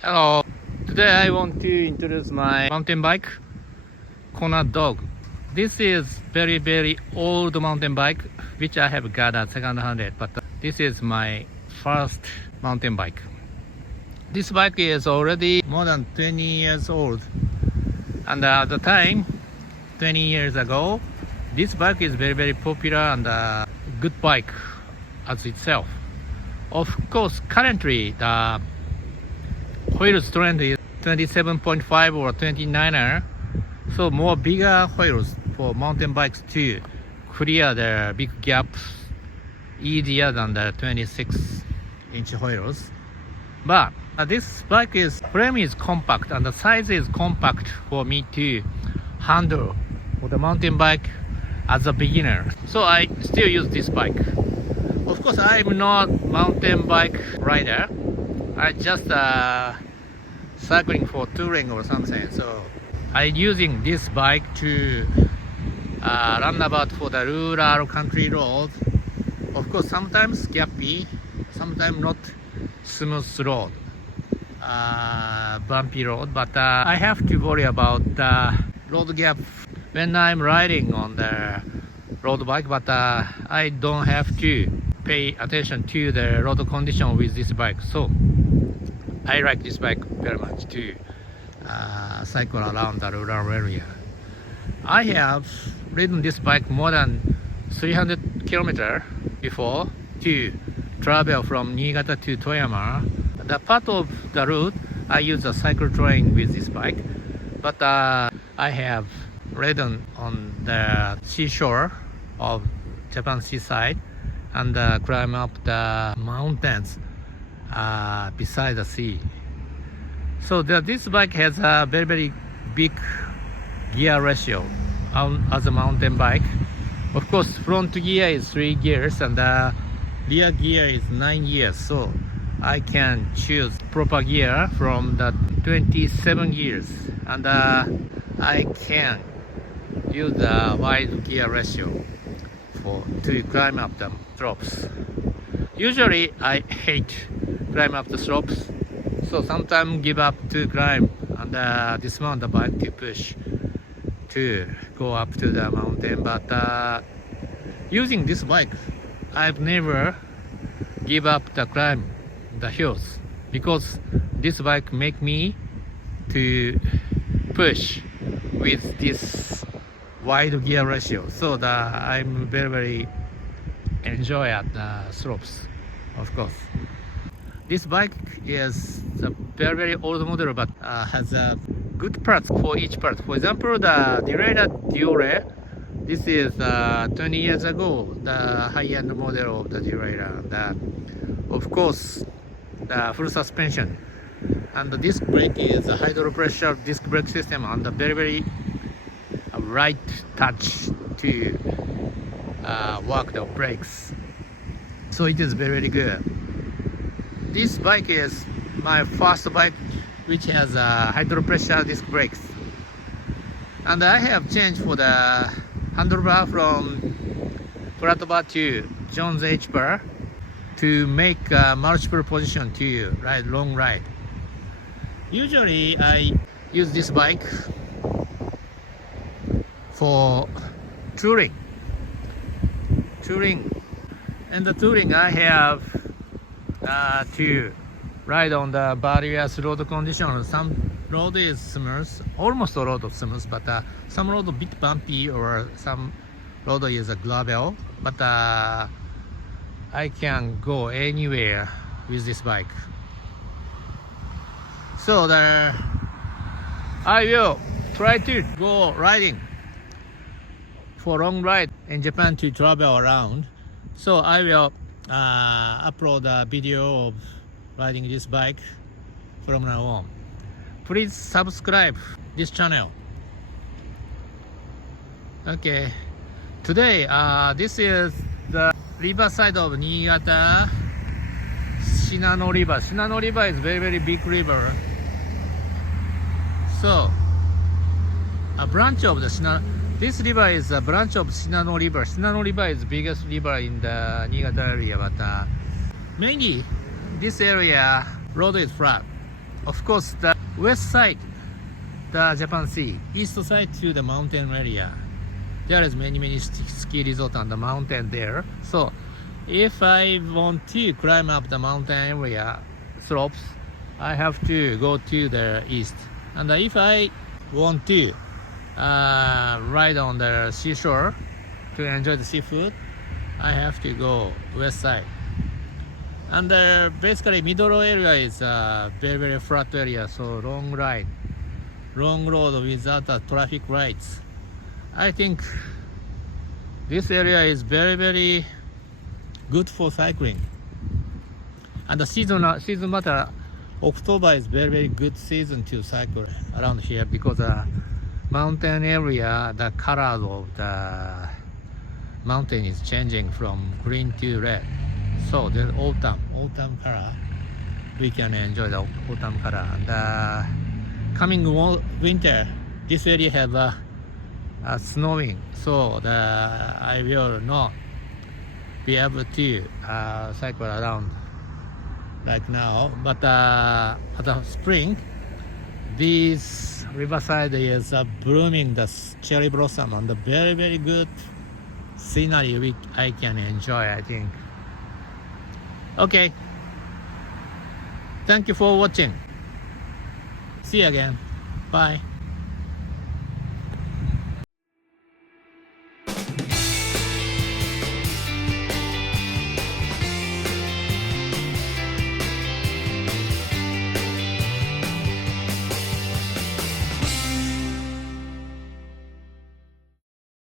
Hello. Today I want to introduce my mountain bike, Kona Dog. This is very old mountain bike which I have got at second hand, but this is my first mountain bike. This bike is already more than 20 years old, and at the time 20 years ago this bike is very popular and a good bike as itself. Of course, currently the wheel strength is 27.5 or 29er, so more bigger wheels for mountain bikes to clear the big gaps easier than the 26-inch wheels. But this bike frame is compact and the size is compact for me to handle for the mountain bike as a beginner. So I still use this bike. Of course, I'm not mountain bike rider. I just cycling for touring or something. So I'm using this bike to run about for the rural country roads. Of course, sometimes gappy, sometimes not smooth road, bumpy road. But I have to worry about the road gap when I'm riding on the road bike. But I don't have to pay attention to the road condition with this bike. So I like this bike very much to cycle around the rural area. I have ridden this bike more than 300 kilometers before to travel from Niigata to Toyama. The part of the route I use a cycle train with this bike, but I have ridden on the seashore of Japan seaside and climb up the mountains beside the sea. So this bike has a very big gear ratio as a mountain bike. Of course, front gear is 3 gears and rear gear is 9 gears. So I can choose proper gear from the 27 gears, and I can use the wide gear ratio to climb up the slopes. Usually I hate climb up the slopes, so sometimes give up to climb and dismount the bike to push to go up to the mountain. But using this bike, I've never give up the climb the hills, because this bike make me to push with this wide gear ratio, so that I'm very enjoy at the slopes. Of course, this bike is a very old model, but has good parts for each part. For example, the derailleur Dure, this is 20 years ago, the high-end model of the derailleur. Of course, the full suspension and the disc brake is a hydro pressure disc brake system and the very right touch to work the brakes. So it is very good. This bike is my first bike which has hydro pressure disc brakes, and I have changed for the handlebar from flat bar to Jones H bar to make multiple position to ride long ride. Usually I use this bike for touring. And the touring I have to ride on the various road conditions. Some road is smooth, almost a road is smooth, but some road a bit bumpy, or some road is a gravel. But I can go anywhere with this bike. So I will try to go riding for long ride in Japan to travel around. So I will upload a video of riding this bike from now on. Please subscribe this channel. Okay, today this is the riverside of Niigata, Shinano River. Shinano River is very big river. So a branch of the this river is a branch of Shinano River. Shinano River is the biggest river in the Niigata area, but mainly this area road is flat. of course, the west side, the Japan Sea, east side to the mountain area. There is many ski resort on the mountain there. So if I want to climb up the mountain area slopes, I have to go to the east. And if I want to ride on the seashore to enjoy the seafood, I have to go west side. And basically middle area is very flat area, so long road without traffic lights. I think this area is very good for cycling. And the season matter, October is very good season to cycle around here because mountain area, the colors of the mountain is changing from green to red. So the autumn color, we can enjoy the autumn color. And coming winter, this area have snowing, so I will not be able to cycle around like now. But at the spring, this riverside is blooming the cherry blossom and the very good scenery I can enjoy, I think. Okay, thank you for watching. See you again. Bye.